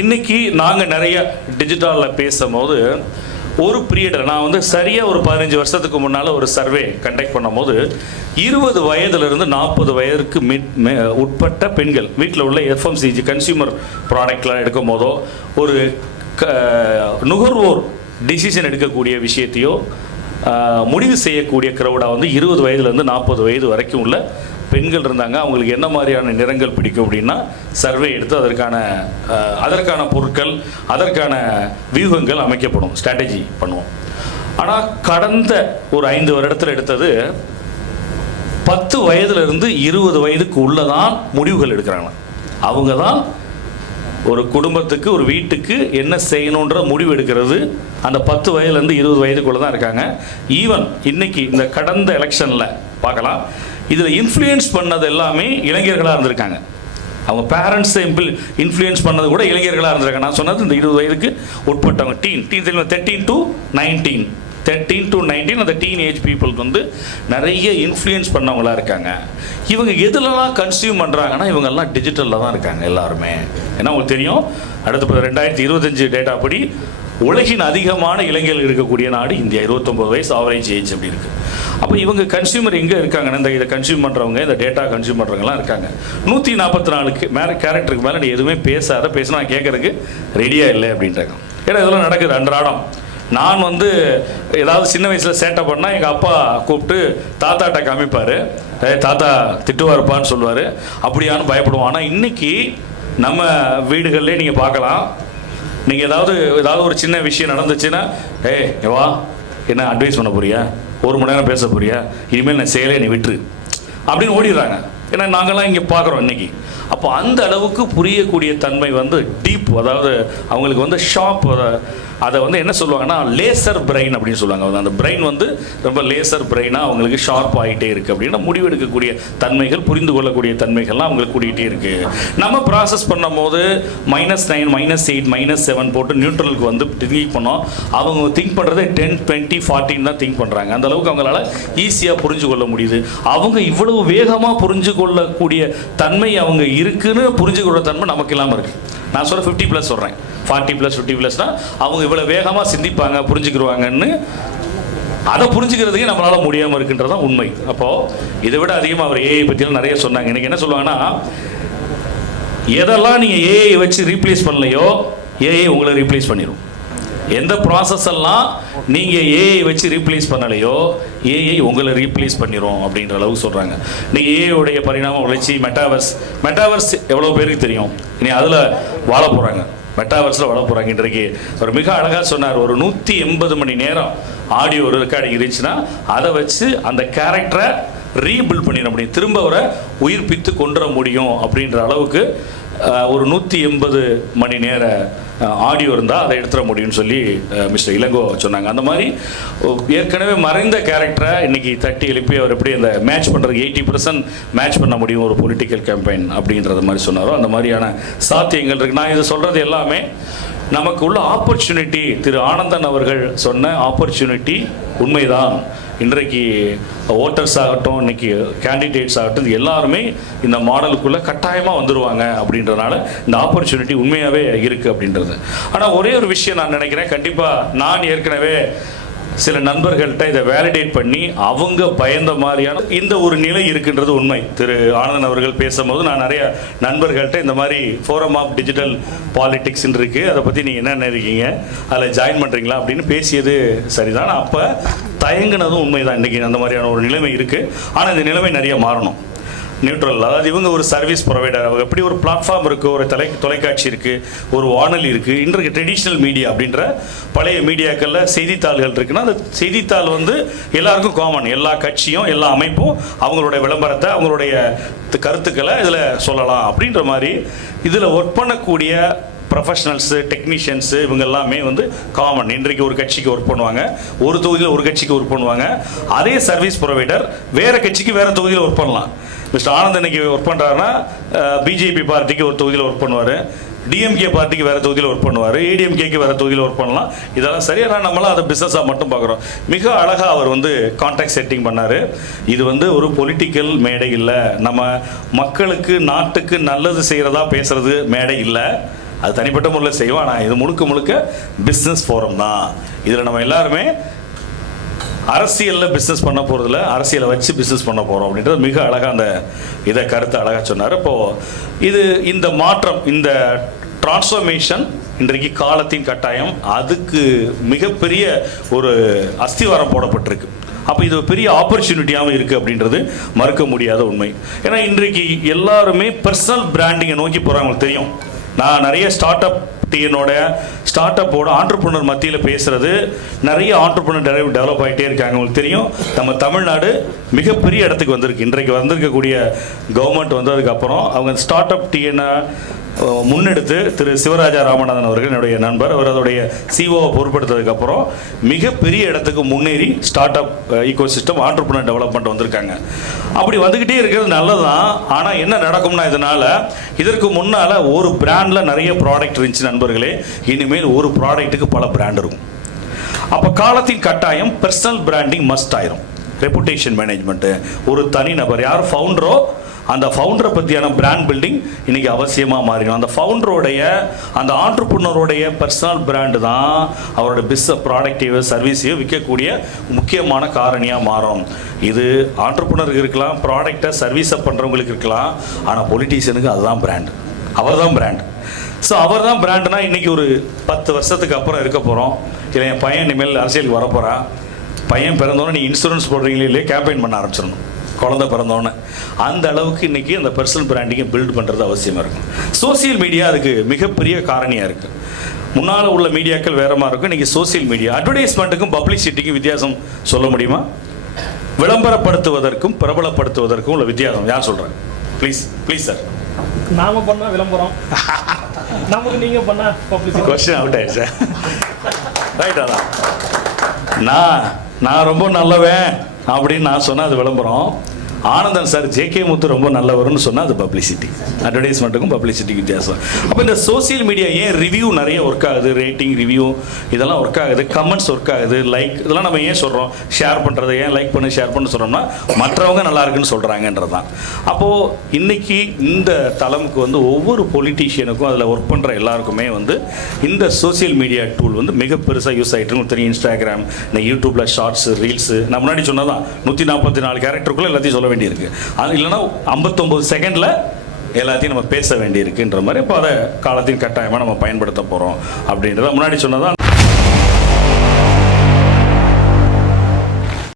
இன்றைக்கி நாங்கள் நிறைய டிஜிட்டலில் பேசும்போது ஒரு பீரியடில் நான் வந்து சரியாக ஒரு 15 வருஷத்துக்கு முன்னால் ஒரு சர்வே கண்டக்ட் பண்ணும்போது 20 வயதிலிருந்து 40 வயதுக்கு உட்பட்ட பெண்கள் வீட்டில் உள்ள எஃப்எம்சிஜி கன்சியூமர் ப்ராடக்ட்லாம் எடுக்கும் போதோ ஒரு நுகர்வோர் டிசிஷன் எடுக்கக்கூடிய விஷயத்தையோ முடிவு செய்யக்கூடிய க்ரௌடாக வந்து 20 வயதுலேருந்து 40 வயது வரைக்கும் உள்ள பெண்கள் இருந்தாங்க. அவங்களுக்கு என்ன மாதிரியான நிறங்கள் பிடிக்கும் அப்படின்னா சர்வே எடுத்து அதற்கான பொருட்கள் அதற்கான வியூகங்கள் அமைக்கப்படும், ஸ்ட்ராட்டஜி பண்ணுவோம். ஆனால் கடந்த ஒரு 5 வருடத்தில் எடுத்தது 10 வயதுலேருந்து 20 வயதுக்கு உள்ளதான் முடிவுகள் எடுக்கிறாங்க. அவங்க தான் ஒரு குடும்பத்துக்கு ஒரு வீட்டுக்கு என்ன செய்யணுன்ற முடிவு எடுக்கிறது அந்த 10 வயதுலேருந்து 20 வயதுக்குள்ளே தான் இருக்காங்க. ஈவன் இன்னைக்கு இந்த கடந்த எலெக்ஷனில் பார்க்கலாம், இதில் இன்ஃப்ளூயன்ஸ் பண்ணது எல்லாமே இளைஞர்களாக இருந்திருக்காங்க. அவங்க பேரண்ட்ஸை இன்ஃப்ளூயன்ஸ் பண்ணது கூட இளைஞர்களாக இருந்திருக்காங்க. நான் சொன்னது இந்த 20 வயதுக்கு உட்பட்டவங்க டீன் 13 to 19 அந்த டீன் ஏஜ் பீப்புளுக்கு வந்து நிறைய இன்ஃப்ளூயன்ஸ் பண்ணவங்களாக இருக்காங்க. இவங்க எதுலலாம் கன்சியூம் பண்ணுறாங்கன்னா இவங்கெல்லாம் டிஜிட்டலில் தான் இருக்காங்க எல்லாருமே. ஏன்னா உங்களுக்கு தெரியும், அடுத்த 2025 டேட்டா படி உலகின் அதிகமான இளைஞர்கள் இருக்கக்கூடிய நாடு இந்தியா. 29 வயசு ஆவரேஜ் ஏஜ் அப்படி இருக்குது. அப்போ இவங்க கன்சியூமர் எங்கே இருக்காங்கன்னா இதை கன்சியூம் பண்ணுறவங்க, இந்த டேட்டா கன்சியூம் பண்ணுறவங்கலாம் இருக்காங்க. 144 மேலே கேரக்டருக்கு மேலே நீ எதுவுமே பேசினா கேட்கறதுக்கு ரெடியாக இல்லை அப்படின்றாங்க. ஏன்னா இதெல்லாம் நடக்குது அன்றாடம். நான் வந்து ஏதாவது சின்ன வயசில் சேட்டை பண்ணால் எங்கள் அப்பா கூப்பிட்டு தாத்தாட்ட காமிப்பார், தாத்தா திட்டுவார்ப்பான்னு சொல்லுவார், அப்படியான்னு பயப்படுவோம். ஆனால் இன்றைக்கி நம்ம வீடுகள்லேயே நீங்கள் பார்க்கலாம், நீங்கள் ஏதாவது ஒரு சின்ன விஷயம் நடந்துச்சுன்னா வா என்ன அட்வைஸ் பண்ண போறியா, 1 மணி நேரம் பேச போறியா, இனிமேல் நான் செயலே நீ விட்டுரு அப்படின்னு ஓடிடுறாங்க. ஏன்னா நாங்கள்லாம் இங்கே பார்க்குறோம் இன்றைக்கி. அப்போ அந்த அளவுக்கு புரியக்கூடிய தன்மை வந்து டீப், அதாவது அவங்களுக்கு வந்து ஷார்ப், அதை வந்து என்ன சொல்லுவாங்கன்னா லேசர் பிரெயின் அப்படின்னு சொல்லுவாங்க. அந்த பிரெயின் வந்து ரொம்ப லேசர் பிரெயினாக அவங்களுக்கு ஷார்ப் ஆகிட்டே இருக்குது அப்படின்னா முடிவெடுக்கக்கூடிய தன்மைகள், புரிந்து கொள்ளக்கூடிய தன்மைகள்லாம் அவங்களுக்கு கூட்டிகிட்டே இருக்குது. நம்ம ப்ராசஸ் பண்ணும் போது -9 -8 -7 போட்டு நியூட்ரலுக்கு வந்து திங்க் பண்ணோம். அவங்க திங்க் பண்ணுறது 10 20 14 தான் திங்க் பண்ணுறாங்க. அந்த அளவுக்கு அவங்களால ஈஸியாக புரிஞ்சு கொள்ள முடியுது. அவங்க இவ்வளவு வேகமாக புரிஞ்சு கொள்ளக்கூடிய தன்மை அவங்க இருக்குன்னு புரிஞ்சு கொள்ள தன்மை நமக்கு இல்லாமல் இருக்குது. நான் சொல்ல 50+ சொல்கிறேன், 40+ 50+னா அவங்க இவ்வளோ வேகமாக சிந்திப்பாங்க, புரிஞ்சுக்கிடுவாங்கன்னு. அதை புரிஞ்சுக்கிறதுக்கே நம்மளால் முடியாமல் இருக்குன்றதான் உண்மை. அப்போது இதை விட அதிகமாக அவர் ஏஐ பற்றியெல்லாம் நிறைய சொன்னாங்க. எனக்கு என்ன சொல்லுவாங்கன்னா, எதெல்லாம் நீங்கள் ஏஐ வச்சு ரீப்ளேஸ் பண்ணலையோ ஏஐ உங்களை ரீப்ளேஸ் பண்ணிடும். எந்த ப்ராசஸ் எல்லாம் நீங்கள் ஏஐ வச்சு ரீப்ளேஸ் பண்ணலையோ ஏஐ உங்களை ரீப்ளேஸ் பண்ணிடும் அப்படின்ற அளவுக்கு சொல்கிறாங்க. நீங்கள் ஏஐடைய பரிணாமம் வளர்ச்சி மெட்டாவர்ஸ் எவ்வளோ பேருக்கு தெரியும்? இனி அதில் வாழ போகிறாங்க, மெட்டாவர்ஸில் வாழ போகிறாங்க. இன்றைக்கு ஒரு மிக அழகாக சொன்னார், ஒரு 180 மணி நேரம் ஆடியோ ஒரு ரெக்கார்டிங் இருந்துச்சுன்னா அதை வச்சு அந்த கேரக்டரை ரீபில்ட் பண்ணிட முடியும், திரும்ப அவரை உயிர்ப்பித்து கொண்டுற முடியும் அப்படின்ற அளவுக்கு ஒரு 180 மணி நேர ஆடியோ இருந்தால் அதை எடுத்துட முடியும்னு சொல்லி மிஸ்டர் இளங்கோ சொன்னாங்க. அந்த மாதிரி ஏற்கனவே மறைந்த கேரக்டரை இன்றைக்கி தட்டி எழுப்பி அவர் எப்படி அந்த மேட்ச் பண்ணுறதுக்கு 80% மேட்ச் பண்ண முடியும் ஒரு பொலிட்டிக்கல் கேம்பெயின் அப்படின்றது மாதிரி சொன்னாரோ அந்த மாதிரியான சாத்தியங்கள் இருக்குது. நான் இதை சொல்கிறது எல்லாமே நமக்கு உள்ள ஆப்பர்ச்சுனிட்டி, திரு ஆனந்தன் அவர்கள் சொன்ன ஆப்பர்ச்சுனிட்டி உண்மைதான். இன்றைக்கு ஓட்டர்ஸ் ஆகட்டும், இன்றைக்கி கேண்டிடேட்ஸ் ஆகட்டும், எல்லாருமே இந்த மாடலுக்குள்ளே கட்டாயமாக வந்துடுவாங்க அப்படின்றதுனால இந்த ஆப்பர்ச்சுனிட்டி உண்மையாகவே இருக்குது அப்படின்றது. ஆனால் ஒரே ஒரு விஷயம் நான் நினைக்கிறேன், கண்டிப்பாக நான் ஏற்கனவே சில நண்பர்கள்ட்ட இதை வேலிடேட் பண்ணி அவங்க பயந்த மாதிரியான இந்த ஒரு நிலை இருக்குன்றது உண்மை. திரு ஆனந்தன் அவர்கள் பேசும்போது நான் நிறைய நண்பர்கள்ட்ட இந்த மாதிரி ஃபோரம் ஆஃப் டிஜிட்டல் பாலிடிக்ஸ்ன்னு இருக்குது, அதை பற்றி நீங்கள் என்ன நினைக்கிறீங்க, அதில் ஜாயின் பண்ணுறீங்களா அப்படின்னு பேசியது சரிதான். அப்போ தயங்குனதும் உண்மைதான். இன்றைக்கி அந்த மாதிரியான ஒரு நிலைமை இருக்குது. ஆனால் இந்த நிலைமை நிறைய மாறணும். நியூட்ரல், அதாவது இவங்க ஒரு சர்வீஸ் ப்ரொவைடர், அவங்க எப்படி ஒரு பிளாட்ஃபார்ம் இருக்குது, ஒரு தொலைக்காட்சி இருக்குது, ஒரு வானொலி இருக்குது. இன்றைக்கு ட்ரெடிஷ்னல் மீடியா அப்படின்ற பழைய மீடியாக்களில் செய்தித்தாள்கள் இருக்குன்னா அந்த செய்தித்தாள் வந்து எல்லாருக்கும் காமன், எல்லா கட்சியும் எல்லா அமைப்பும் அவங்களுடைய விளம்பரத்தை அவங்களுடைய கருத்துக்களை இதில் சொல்லலாம் அப்படின்ற மாதிரி இதில் ஒர்க் பண்ணக்கூடிய ப்ரொஃபஷனல்ஸு டெக்னீஷியன்ஸு இவங்க எல்லாமே வந்து காமன். இன்றைக்கு ஒரு கட்சிக்கு ஒர்க் பண்ணுவாங்க, ஒரு தொகுதியில் ஒரு கட்சிக்கு ஒர்க் பண்ணுவாங்க. அதே சர்வீஸ் ப்ரொவைடர் வேறு கட்சிக்கு வேறு தொகுதியில் ஒர்க் பண்ணலாம். மிஸ்டர் ஆனந்த் இன்னைக்கு ஒர்க் பண்ணுறாருன்னா பிஜேபி பார்ட்டிக்கு ஒரு தொகுதியில் ஒர்க் பண்ணுவார், டிஎம்கே பார்ட்டிக்கு வேறு தொகுதியில் ஒர்க் பண்ணுவார், ஏடிஎம்கேக்கு வேறு தொகுதியில் ஒர்க் பண்ணலாம். இதெல்லாம் சரியாக நம்மளாம் அதை பிஸ்னஸாக மட்டும் பார்க்குறோம். மிக அழகாக அவர் வந்து கான்டாக்ட் செட்டிங் பண்ணார். இது வந்து ஒரு பொலிட்டிக்கல் மேடை இல்லை, நம்ம மக்களுக்கு நாட்டுக்கு நல்லது செய்கிறதா பேசுகிறது மேடை இல்லை. அது தனிப்பட்ட முறையில் செய்வோம். ஆனால் இது முழுக்க முழுக்க பிஸ்னஸ் ஃபோரம் தான். இதில் நம்ம எல்லாருமே அரசியலில் பிஸ்னஸ் பண்ண போகிறதில்ல, அரசியலை வச்சு பிஸ்னஸ் பண்ண போகிறோம் அப்படின்றது மிக அழகாக அந்த இதை கருத்தை அழகாக சொன்னார். இப்போது இந்த மாற்றம், இந்த டிரான்ஸ்ஃபர்மேஷன் இன்றைக்கு காலத்தின் கட்டாயம், அதுக்கு மிகப்பெரிய ஒரு அஸ்திவாரம் போடப்பட்டிருக்கு. அப்போ இது பெரிய ஆப்பர்ச்சுனிட்டியாகவும் இருக்குது அப்படின்றது மறுக்க முடியாத உண்மை. ஏன்னா இன்றைக்கு எல்லாருமே பர்சனல் பிராண்டிங்கை நோக்கி போகிறாங்க. தெரியும், நான் நிறைய ஸ்டார்ட் அப்போட ஆண்டர்பிரினர் மத்தியில் பேசுகிறது, நிறைய ஆண்டர்பிரினர் டெவலப் ஆகிட்டே இருக்காங்க. உங்களுக்கு தெரியும், நம்ம தமிழ்நாடு மிகப்பெரிய இடத்துக்கு வந்திருக்கு. இன்றைக்கு வந்திருக்கக்கூடிய கவர்மெண்ட் வந்ததுக்கப்புறம் அவங்க ஸ்டார்ட் அப் டிஎன்னை முன்னெடுத்து திரு சிவராஜா ராமநாதன் அவர்கள் என்னுடைய நண்பர், அவர் அதோடைய சிஓவை பொறுப்படுத்ததுக்கப்புறம் மிகப்பெரிய இடத்துக்கு முன்னேறி start up ecosystem entrepreneur development வந்திருக்காங்க. அப்படி வந்துக்கிட்டே இருக்கிறது நல்லது தான். ஆனால் என்ன நடக்கும்னா, இதற்கு முன்னால் ஒரு பிராண்டில் நிறைய ப்ராடக்ட் இருந்துச்சு நண்பர்களே, இனிமேல் ஒரு ப்ராடக்ட்டுக்கு பல பிராண்ட் இருக்கும். அப்போ காலத்தின் கட்டாயம் பர்சனல் பிராண்டிங் மஸ்ட் ஆயிரும். ரெப்புடேஷன் மேனேஜ்மெண்ட்டு, ஒரு தனிநபர் யார் ஃபவுண்டரோ அந்த ஃபவுண்டரை பற்றியான பிராண்ட் பில்டிங் இன்றைக்கி அவசியமாக மாறிடும். அந்த ஃபவுண்டருடைய, அந்த ஆண்டர்பிரினருடைய பர்சனல் பிராண்டு தான் அவரோட ப்ராடக்டையோ சர்வீஸையோ விற்கக்கூடிய முக்கியமான காரணியாக மாறும். இது ஆண்டர்பிரினருக்கு இருக்கலாம், ப்ராடக்டை சர்வீஸை பண்ணுறவங்களுக்கு இருக்கலாம், ஆனால் பொலிட்டீஷியனுக்கு அதுதான் பிராண்டு, அவர் தான் பிராண்ட். ஸோ அவர் தான் பிராண்டுனா இன்றைக்கி ஒரு 10 வருஷத்துக்கு அப்புறம் இருக்க போகிறோம். இல்லை என் பையன் இனிமேல் அரசியலுக்கு வரப்போகிறான், பையன் பிறந்தோன்னே நீ இன்சூரன்ஸ் போடுறீங்களே இல்லையே, கேம்பெயின் பண்ண ஆரம்பிச்சிடணும் குழந்தை பிறந்தோன்னே. அந்த அளவுக்கு இன்றைக்கி அந்த பர்சனல் பிராண்டிங்கை பில்ட் பண்ணுறது அவசியமாக இருக்கும். சோசியல் மீடியா அதுக்கு மிகப்பெரிய காரணியாக இருக்குது. முன்னால் உள்ள மீடியாக்கள் வேற மாதிரி இருக்கும், இன்றைக்கி சோசியல் மீடியா. அட்வர்டைஸ்மெண்ட்டுக்கும் பப்ளிசிட்டிக்கும் வித்தியாசம் சொல்ல முடியுமா? விளம்பரப்படுத்துவதற்கும் பிரபலப்படுத்துவதற்கும் உள்ள வித்தியாசம் யார் சொல்கிறேன்? Please sir. நாம பண்ண விளம்பரம், நமக்கு நீங்க பண்ண பப்ளிசிட்டி. கொஸ்டின் அவுட் ஆயிடுச்சு. ரைட். அதான் நான் ரொம்ப நல்லவன் அப்படின்னு நான் சொன்னால் அது விளம்பரம். ஆனந்தன் சார் ஜேகே முத்து ரொம்ப நல்லவர்னு சொன்னால் அது பப்ளிசிட்டி. அட்வர்டைஸ்மெண்ட்டுக்கும் பப்ளிசிட்டிக்கு வித்தியாசம். அப்போ இந்த சோசியல் மீடியா ஏன் ரிவ்யூ நிறைய ஒர்க் ஆகுது, ரேட்டிங் ரிவ்யூ இதெல்லாம் ஒர்க் ஆகுது, கமெண்ட்ஸ் ஒர்க் ஆகுது, லைக் இதெல்லாம் நம்ம ஏன் சொல்கிறோம்? ஷேர் பண்ணுறது ஏன் லைக் பண்ணி ஷேர் பண்ணி சொல்கிறோம்னா மற்றவங்க நல்லா இருக்குன்னு சொல்கிறாங்கன்றது தான். அப்போது இன்றைக்கி இந்த தலைமுக்கு ஒவ்வொரு பொலிட்டீஷியனுக்கும் அதில் ஒர்க் பண்ணுற எல்லாருக்குமே இந்த சோசியல் மீடியா டூல் மிக பெருசாக யூஸ் ஆகிட்டு இருக்கும். தெரியும், இன்ஸ்டாகிராம், இந்த யூடியூப்பில் ஷார்ட்ஸு, ரீல்ஸு, நான் முன்னாடி சொன்னதான் 144 கேரக்டருக்குள்ளே எல்லாத்தையும் சொல்ல வேண்டியிருக்கு. அது இல்லைன்னா 59 செகண்டில் எல்லாத்தையும் நம்ம பேச வேண்டியிருக்குன்ற மாதிரி. இப்போ அதை காலத்தின் கட்டாயமாக நம்ம பயன்படுத்த போகிறோம் அப்படின்றத முன்னாடி சொன்னதான்.